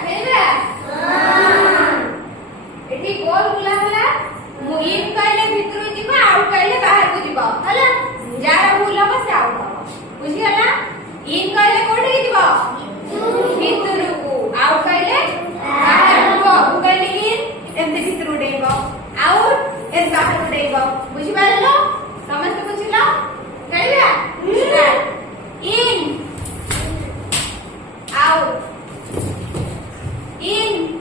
ଖେଳିବା ଏଠି ଗୋଲ ବୁଲା ହେଲା ମୁଁ ଇନ୍ କହିଲେ ଭିତରୁ ଯିବ ଆଉଟ୍ କହିଲେ ବାହାରକୁ ଯିବ ହେଲା ଯାହାର ଭୁଲ ହବ ସେ ଆଉଟ୍ ହବ ବୁଝିଗଲା ଇନ୍ କହିଲେ କୋଉଠିକି ଯିବ ଭିତରକୁ ଆଉଟ୍ କହିଲେ ବାହାରକୁ ମୁଁ କହିଲି ଇନ୍ ଏମିତି ଭିତରୁ ଡେଇବ ଆଉଟ୍ ଏମିତି ବାହାରକୁ ଡେଇବ ବୁଝିପାରିଲ ସମସ୍ତେ ବୁଝିଲ ଖେଳିବା ଇନ୍ out in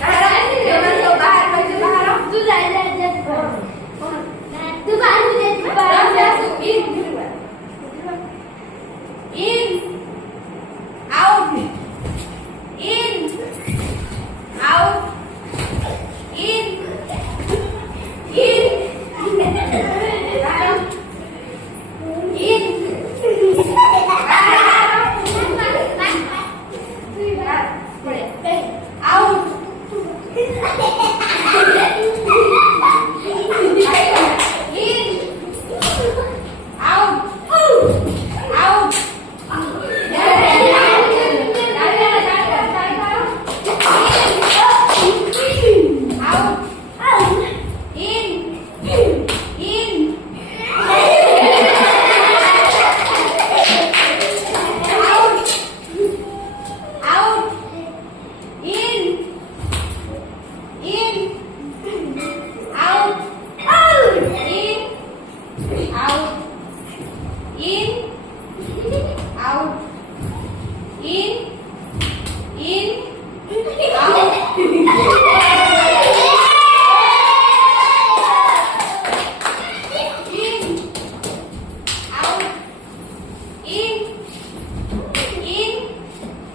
बाहर तू जा तू बाहर in out in out in in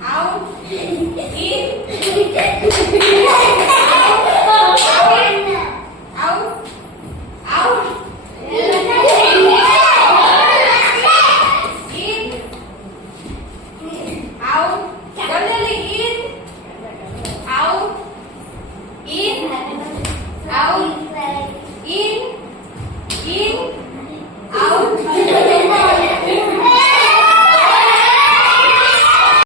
out in